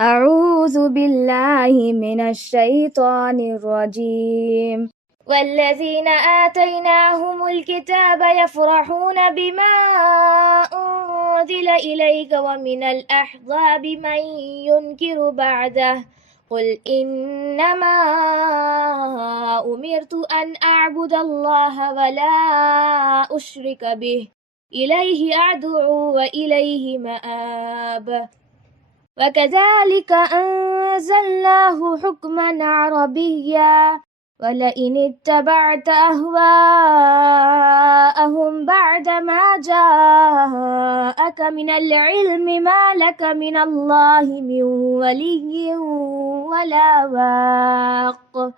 أعوذ بالله من الشيطان الرجيم. والذين آتيناهم الكتاب يفرحون بما أنزل إليك ومن الأحزاب من ينكر بعده قل إنما أمرت أن أعبد الله ولا أشرك به إليه أدعو وإليه مآب. وكذلك أنزلناه حكما عربيا ولئن اتبعت أهواءهم بعدما جاءك من العلم ما لك من الله من ولي ولا واق.